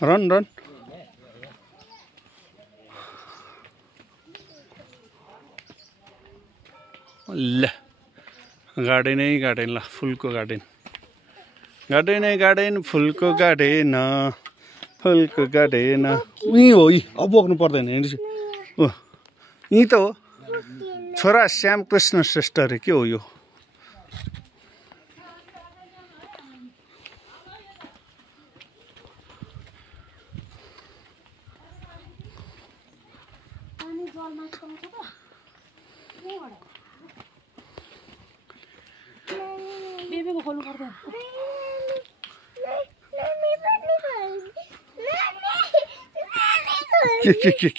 Run run ल garden ल फुलको गार्डन फुलको गार्डन उही हो अब बोक्नु पर्दैन ओ यही त हो छोरा श्यामकृष्ण श्रेष्ठ अरे के हो यो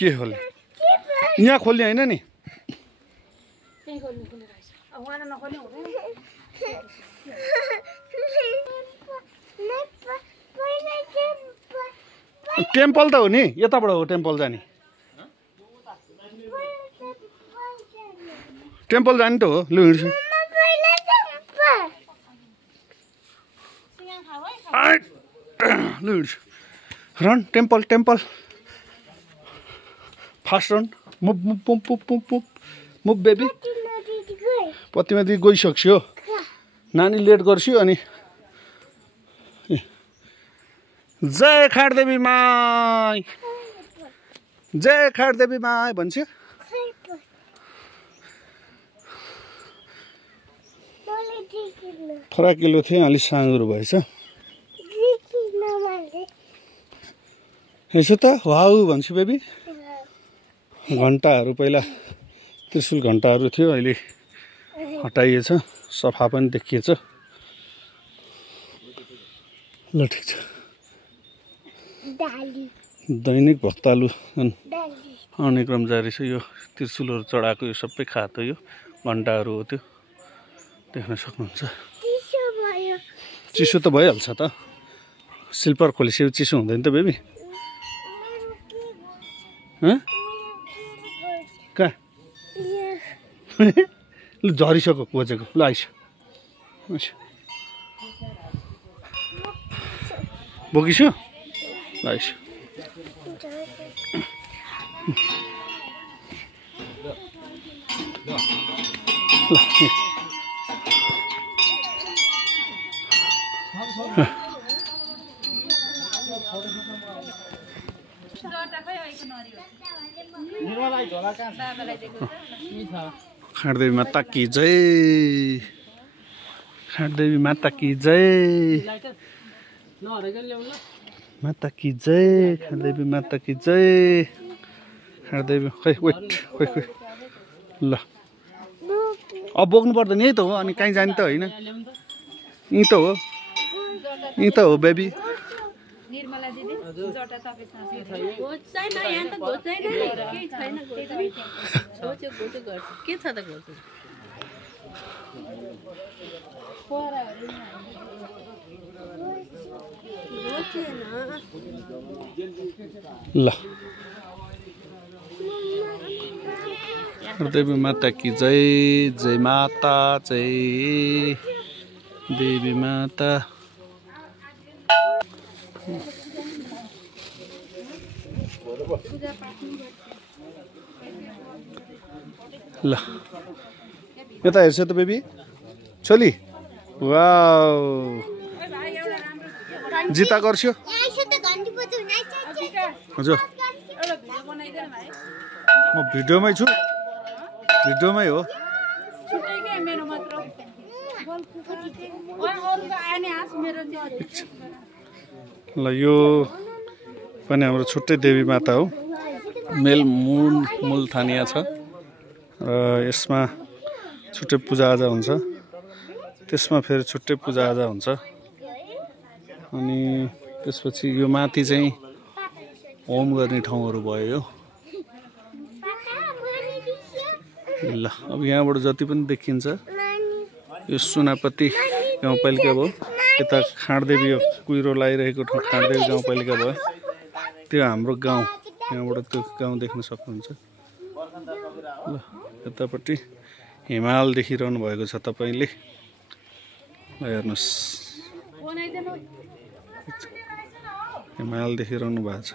के खोल्ने यहाँ खोल्ने होइन नि टेम्पल त हो नि यताबाट हो टेम्पल जाने त हो लु हिँड्छु लु हिँड्छु run temple fast run move baby Pratima दिदी गइसक्यो नानी लेट गर्छु अनि जय खाडदेवी माई भन्छु फराकिलो थियो अलिक साँगुरो भएछ यसो त वाउ भन्छु बेबी घन्टाहरू पहिला त्रिशूल घन्टाहरू थियो अहिले हटाइएछ सफा पनि देखिएछ ल ठिक छ दैनिक भक्तालु आउने क्रम जारी छ यो त्रिशूलहरू चढाएको यो सबै खातो यो घन्टाहरू हो त्यो देख्न सक्नुहुन्छ चिसो त भइहाल्छ त सिल्पर खोलिसकेपछि चिसो हुँदैन त बेबी कहाँ ल झरिसक्यो खोजेको ल आइस बोकिसु ल आइस खाडदेवी माता की जय खाडदेवी माता की जय माता की जय खाडदेवी माता की जय खाडदेवी खै वेट खोइ ल अब बोक्नु पर्दैन यही त हो अनि कहीँ जाने त होइन यही त हो बेबी ल देवी माता की जय जय माता जय देवी माता ल यता हेर्छ त बेबी छोली वाउ जिता गर्छु हजुर म भिडियोमै छु भिडियोमै हो ल यो पनि हाम्रो छुट्टै देवी माता हो मूल थानिया छ र यसमा छुट्टै पूजाआजा हुन्छ त्यसमा फेरि छुट्टै पूजाआजा हुन्छ अनि त्यसपछि यो माथि चाहिँ होम गर्ने ठाउँहरू भयो ल अब यहाँबाट जति पनि देखिन्छ यो सुनापति गाउँपालिका भयो यता खाडदेवी कुहिरो लगाइरहेको ठाउँ खाडदेवी गाउँपालिका भयो त्यो हाम्रो गाउँ यहाँबाट त्यो गाउँ देख्न सक्नुहुन्छ ल यतापट्टि हिमाल देखिरहनु भएको छ तपाईले ल हेर्नुस् हिमाल देखिरहनु भएको छ।